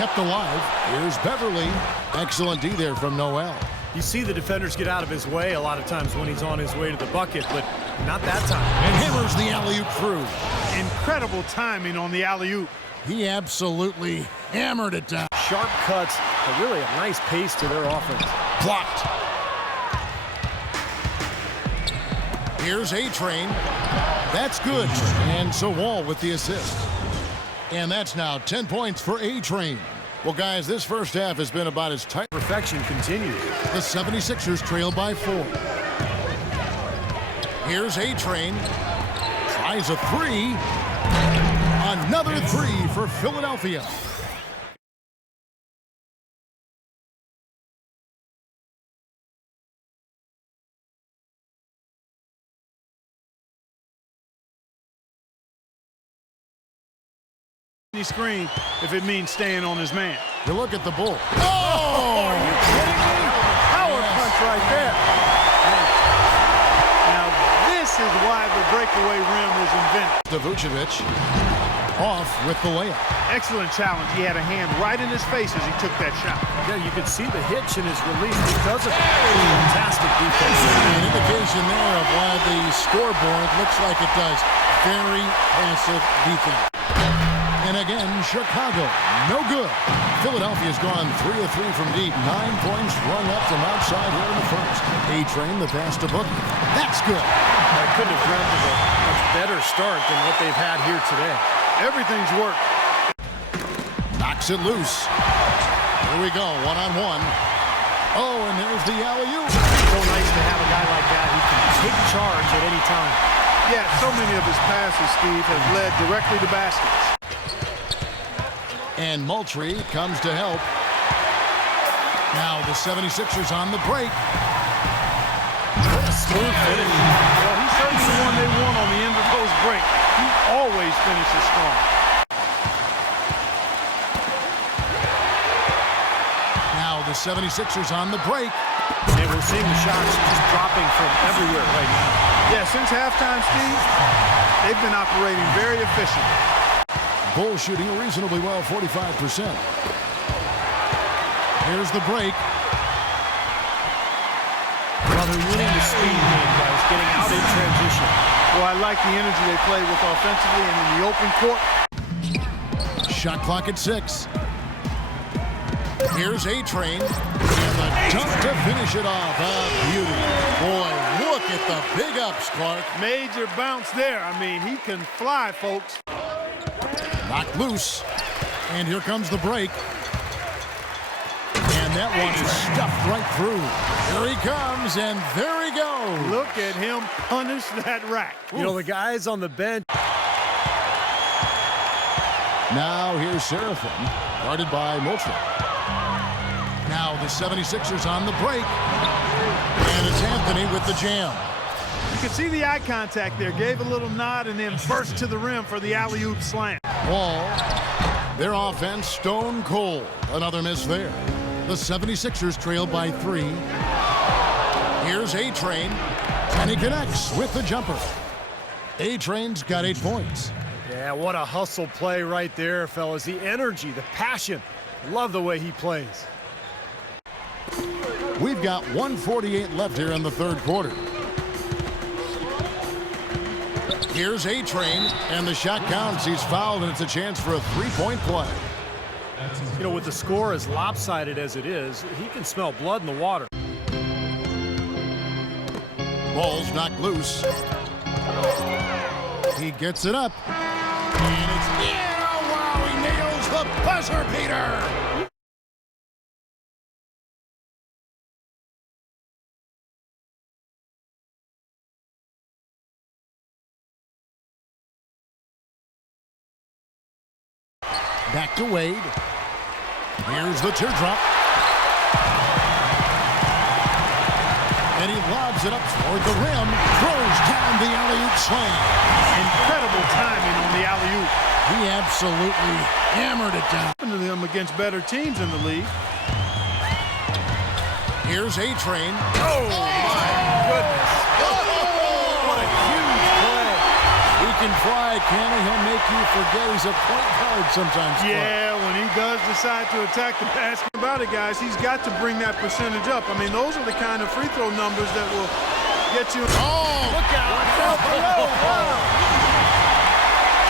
kept alive. Here's Beverly. Excellent D there from Noel. You see the defenders get out of his way a lot of times when he's on his way to the bucket, but not that time. And hammers the alley-oop through. Incredible timing on the alley-oop. He absolutely hammered it down. Sharp cuts, but really a nice pace to their offense. Blocked. Here's A-Train. That's good. And so Wall with the assist. And that's now 10 points for A-Train. Well, guys, this first half has been about as tight. Perfection continues. The 76ers trail by 4. Here's A-Train. Tries a three. Another three for Philadelphia. Screen if it means staying on his man. You look at the bull. Oh! Are you kidding me? Power punch right there. Now, this is why the breakaway rim was invented. Vucevic off with the layup. Excellent challenge. He had a hand right in his face as he took that shot. Yeah, you could see the hitch in his release because of it. Fantastic defense. An indication there of why the scoreboard looks like it does. Very passive defense. And again, Chicago, no good. Philadelphia's gone 3 of 3 from deep. 9 points rung up from outside here in the first. A-Train, the pass to Booker. That's good. I couldn't have dreamt of a much better start than what they've had here today. Everything's worked. Knocks it loose. Here we go, one-on-one. Oh, and there's the alley-oop. So nice to have a guy like that who can take charge at any time. Yeah, so many of his passes, Steve, have led directly to baskets. And Moultrie comes to help. Now the 76ers on the break. Smooth finish. Well, he's certainly the one they want on the end of those breaks. He always finishes strong. Now the 76ers on the break. And we're seeing the shots just dropping from everywhere right now. Yeah, since halftime, Steve, they've been operating very efficiently. Bulls shooting reasonably well, 45%. Here's the break. Well, they're winning the speed game, guys, getting out in transition. Well, I like the energy they play with offensively and in the open court. Shot clock at 6. Here's A-Train. And the dunk to finish it off. Beauty. Boy, look at the big ups, Clark. Major bounce there. I mean, he can fly, folks. Knocked loose. And here comes the break. And that one is stuffed right through. Here he comes, and there he goes. Look at him punish that rack. You know, the guys on the bench. Now here's Seraphin, guarded by Moultrie. Now the 76ers on the break. And it's Anthony with the jam. You can see the eye contact there. Gave a little nod and then burst to the rim for the alley-oop slam. Wall, their offense stone cold. Another miss there. The 76ers trail by 3. Here's A-Train, and he connects with the jumper. A-Train's got 8 points. Yeah, what a hustle play right there, fellas. The energy, the passion. Love the way he plays. We've got 1:48 left here in the third quarter. Here's A-Train, and the shot counts. He's fouled, and it's a chance for a three-point play. You know, with the score as lopsided as it is, he can smell blood in the water. Ball's knocked loose. He gets it up. And it's, yeah, wow, he nails the buzzer beater. Back to Wade. Here's the teardrop. And he lobs it up toward the rim. Throws down the alley-oop slam. Incredible timing on the alley-oop. He absolutely hammered it down. To them against better teams in the league. Here's A-Train. Oh, my goodness. What a huge play. He can fly, can he? He'll make you forget he's a point guard sometimes. Yeah, when he does decide to attack the basket. About it, guys, he's got to bring that percentage up. I mean, those are the kind of free throw numbers that will get you. Oh, look out.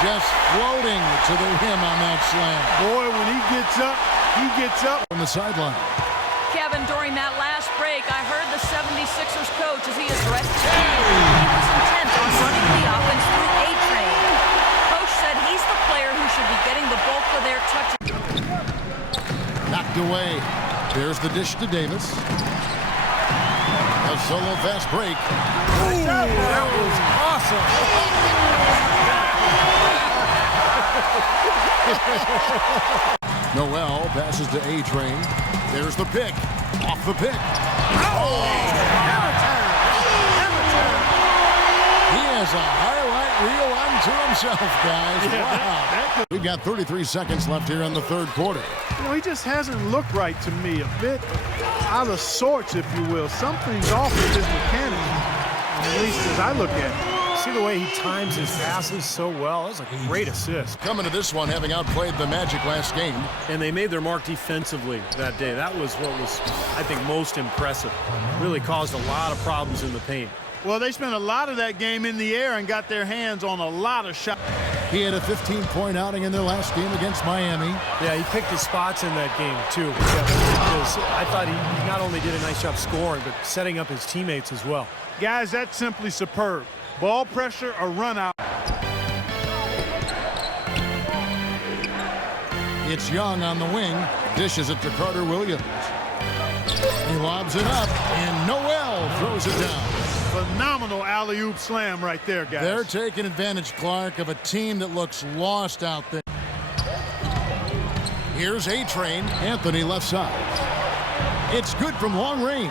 Just floating to the rim on that slam. Boy, when he gets up on the sideline. Kevin, during that last break, I heard the 76ers coach as he addressed the team. He was intent on running the offense through A-Train. Coach said he's the player who should be getting the bulk of their touches. Knocked away. There's the dish to Davis. A solo fast break. Ooh, that was awesome. Noel passes to A-Train. There's the pick. Off the pick. Oh! He has a highlight reel unto himself, guys. Wow. We've got 33 seconds left here in the third quarter. You know, he just hasn't looked right to me. A bit out of sorts, if you will. Something's off with his mechanics, at least as I look at it. See the way he times his passes so well? That was a great assist. Coming to this one, having outplayed the Magic last game. And they made their mark defensively that day. That was what was, I think, most impressive. Really caused a lot of problems in the paint. Well, they spent a lot of that game in the air and got their hands on a lot of shots. He had a 15-point outing in their last game against Miami. Yeah, he picked his spots in that game, too. Because I thought he not only did a nice job scoring, but setting up his teammates as well. Guys, that's simply superb. Ball pressure or run out. It's Young on the wing. Dishes it to Carter Williams. He lobs it up, and Noel throws it down. Phenomenal alley-oop slam right there, guys. They're taking advantage, Clark, of a team that looks lost out there. Here's A-Train. Anthony left side. It's good from long range.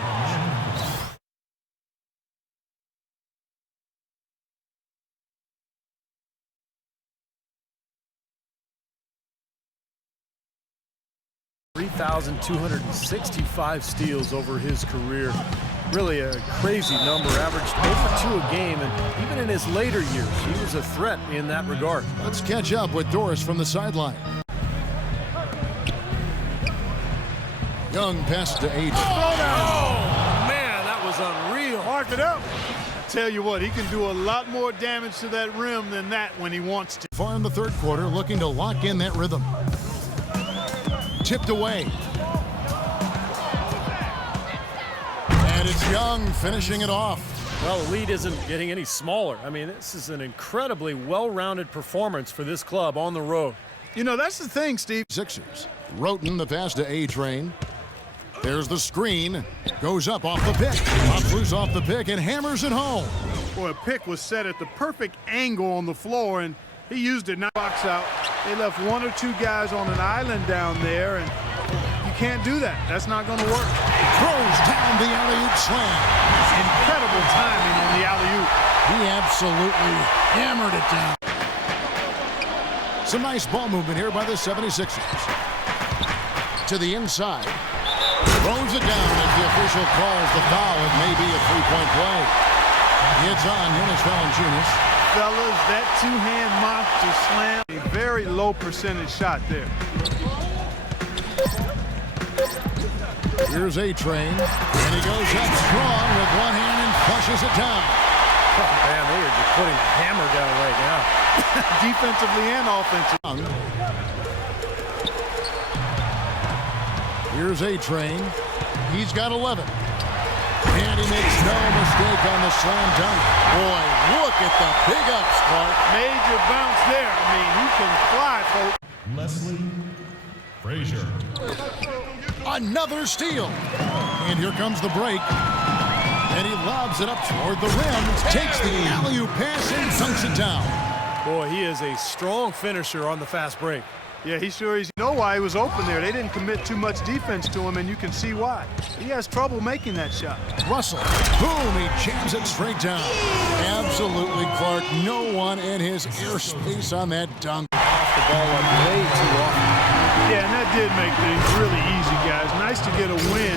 $3,265 steals over his career. Really a crazy number, averaged over 2 a game, and even in his later years, he was a threat in that regard. Let's catch up with Doris from the sideline. Young passes to A-Train. Oh, man, that was unreal. Mark it up. I tell you what, he can do a lot more damage to that rim than that when he wants to. Far in the third quarter, looking to lock in that rhythm. Tipped away. And it's Young finishing it off. Well, the lead isn't getting any smaller. I mean, this is an incredibly well-rounded performance for this club on the road. You know, that's the thing, Steve. Sixers. Roten the pass to A-Train. There's the screen. Goes up off the pick. Pops loose off the pick and hammers it home. Boy, a pick was set at the perfect angle on the floor, and he used it. Now box out. They left 1 or 2 guys on an island down there, and you can't do that. That's not going to work. Throws down the alley-oop slam. Incredible timing on the alley-oop. He absolutely hammered it down. Some nice ball movement here by the 76ers. To the inside. Throws it down as the official calls the foul. It may be a three-point play. It's on Jonas Valanciunas. Fellas, that two-hand monster slam, a very low percentage shot there. Here's A-Train, and he goes up strong with one hand and flushes it down. Oh, man, they are just putting the hammer down right now. Defensively and offensively. Here's A-Train. He's got 11. And he makes no mistake on the slam dunk. Boy, look at the big ups, Clark. Major bounce there. I mean, he can fly, folks. Leslie Frazier. Another steal. And here comes the break. And he lobs it up toward the rim. Takes the alley-oop pass and dunks it down. Boy, he is a strong finisher on the fast break. Yeah, he sure is. You know why he was open there. They didn't commit too much defense to him, and you can see why. He has trouble making that shot. Russell, boom, he jams it straight down. Absolutely, Clark. No one in his airspace on that dunk. Off the ball way too often. Yeah, and that did make things really easy, guys. Nice to get a win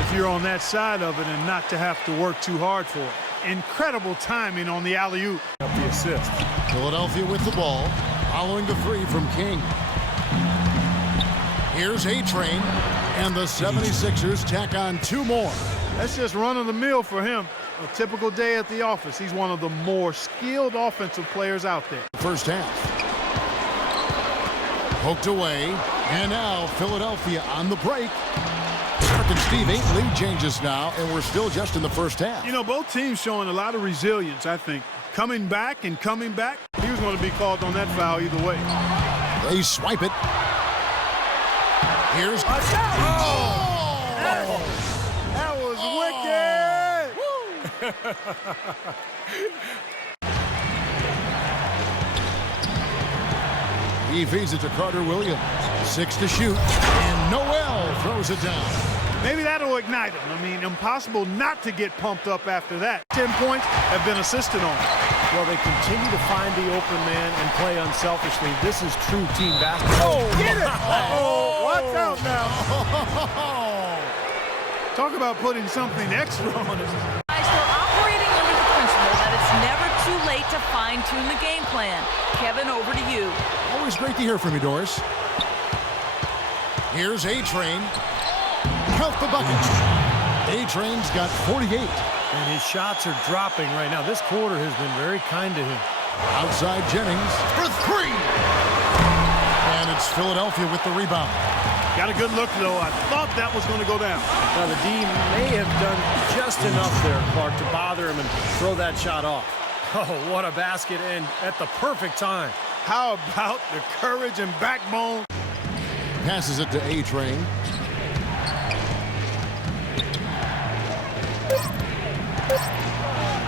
if you're on that side of it and not to have to work too hard for it. incredible timing on the alley-oop. The assist. Philadelphia with the ball, following the three from King. Here's A-Train, and the 76ers tack on 2 more. That's just run-of-the-mill for him. A typical day at the office. He's one of the more skilled offensive players out there. First half. Poked away, and now Philadelphia on the break. Clark and Steve, 8 lead changes now, and we're still just in the first half. You know, both teams showing a lot of resilience, I think. Coming back and coming back. He was going to be called on that foul either way. They swipe it. Here's... That was wicked! He feeds it to Carter Williams. 6 to shoot, and Noel throws it down. Maybe that'll ignite him. I mean, impossible not to get pumped up after that. 10 points have been assisted on. Well, they continue to find the open man and play unselfishly. This is true team basketball. Oh, get it! Oh, watch out now. Talk about putting something extra on it. Guys, they're operating under the principle that it's never too late to fine-tune the game plan. Kevin, over to you. Always great to hear from you, Doris. Here's A-Train. Count the buckets. A-Train's got 48. And his shots are dropping right now. This quarter has been very kind to him. Outside Jennings for 3. And it's Philadelphia with the rebound. Got a good look, though. I thought that was going to go down. Now, the D may have done just enough there, Clark, to bother him and throw that shot off. Oh, what a basket, and at the perfect time. How about the courage and backbone? Passes it to A-Train.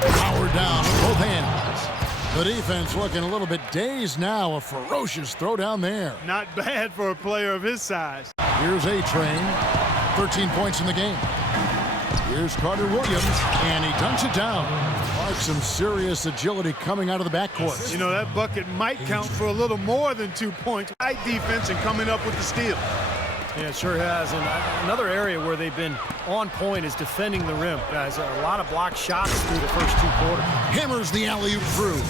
Powered down with both hands. The defense looking a little bit dazed now. A ferocious throw down there. Not bad for a player of his size. Here's A-Train. 13 points in the game. Here's Carter Williams, and he dunks it down. Some serious agility coming out of the backcourt. You know, that bucket might count for a little more than 2 points. Tight defense and coming up with the steal. Yeah, it sure has. And another area where they've been on point is defending the rim. Guys, a lot of blocked shots through the first 2 quarters. Hammers the alley-oop through.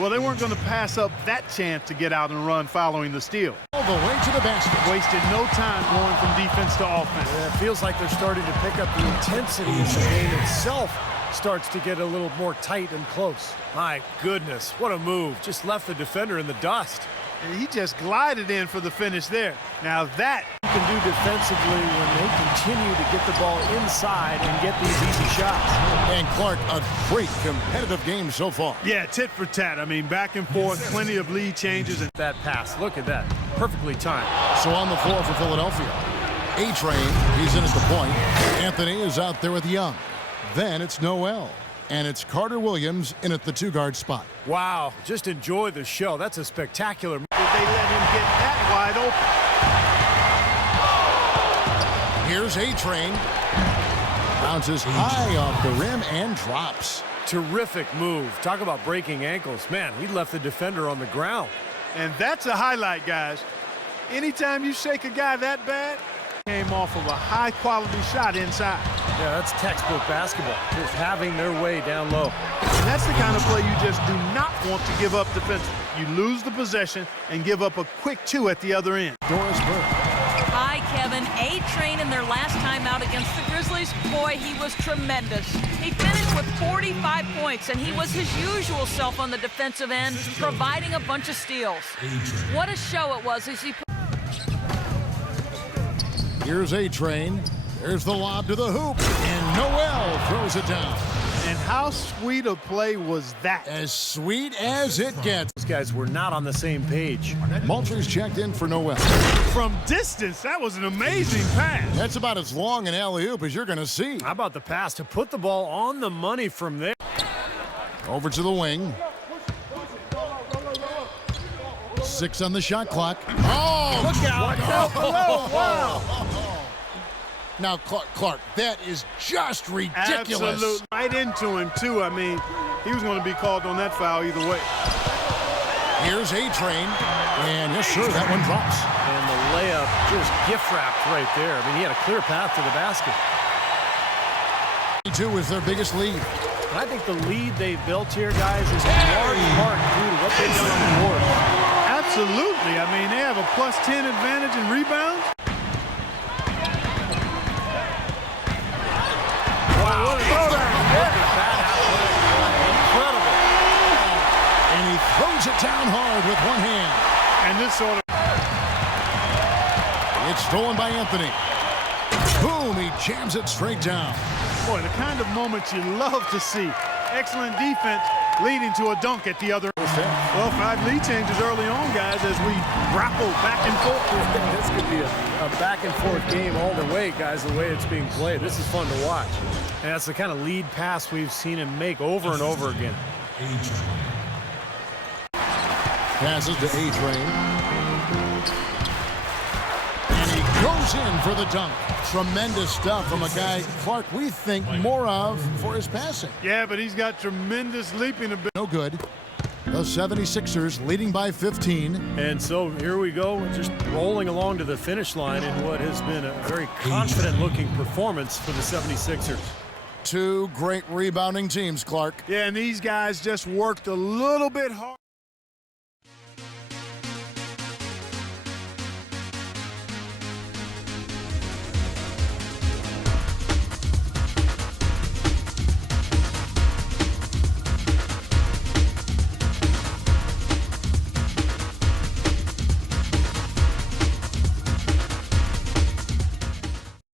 Well, they weren't going to pass up that chance to get out and run following the steal. All the way to the basket. Wasted no time going from defense to offense. Yeah, it feels like they're starting to pick up the intensity as the game itself starts to get a little more tight and close. My goodness, what a move. Just left the defender in the dust. And he just glided in for the finish there. Now that you can do defensively when they continue to get the ball inside and get these easy shots. And Clark, a great competitive game so far. Yeah, tit for tat. I mean, back and forth, plenty of lead changes. And that pass, look at that. Perfectly timed. So on the floor for Philadelphia. A-Train, he's in at the point. Anthony is out there with Young. Then it's Noel. And it's Carter Williams in at the 2-guard spot. Wow, just enjoy the show. That's a spectacular. Did they let him get that wide open? Here's A-Train. Bounces high off the rim and drops. Terrific move. Talk about breaking ankles. Man, he left the defender on the ground. And that's a highlight, guys. Anytime you shake a guy that bad, came off of a high-quality shot inside. Yeah, that's textbook basketball. Just having their way down low. And that's the kind of play you just do not want to give up defensively. You lose the possession and give up a quick 2 at the other end. Doris Burke. Hi, Kevin. A-Train in their last time out against the Grizzlies. Boy, he was tremendous. He finished with 45 points, and he was his usual self on the defensive end, providing a bunch of steals. What a show it was as he... Here's A-Train. There's the lob to the hoop, and Noel throws it down. And how sweet a play was that? As sweet as it gets. These guys were not on the same page. Moultrie's checked in for Noel. From distance, that was an amazing pass. That's about as long an alley-oop as you're going to see. How about the pass to put the ball on the money from there? Over to the wing. 6 on the shot clock. Oh, look out. Wow. Now, Clark, that is just ridiculous. Absolutely. Right into him, too. I mean, he was going to be called on that foul either way. Here's A-Train, and yes, sir, that one drops. And the layup just gift-wrapped right there. I mean, he had a clear path to the basket. 2 is their biggest lead. And I think the lead they've built here, guys, is in large part due to what they've done on the board. Absolutely. I mean, they have a plus 10 advantage in rebounds. Wow. Look at that athletic play. Incredible. And he throws it down hard with one hand. And this sort of... It's stolen by Anthony. Boom, he jams it straight down. Boy, the kind of moments you love to see. Excellent defense leading to a dunk at the other. Well, 5 lead changes early on, guys, as we grapple back and forth. This could be a back-and-forth game all the way, guys, the way it's being played. This is fun to watch. And that's the kind of lead pass we've seen him make over and over again. Passes to A-Train. And he goes in for the dunk. Tremendous stuff from a guy, Clark, we think more of for his passing. Yeah, but he's got tremendous leaping ability. No good. The 76ers leading by 15. And so here we go, just rolling along to the finish line in what has been a very confident-looking performance for the 76ers. 2 great rebounding teams, Clark. Yeah, and these guys just worked a little bit hard.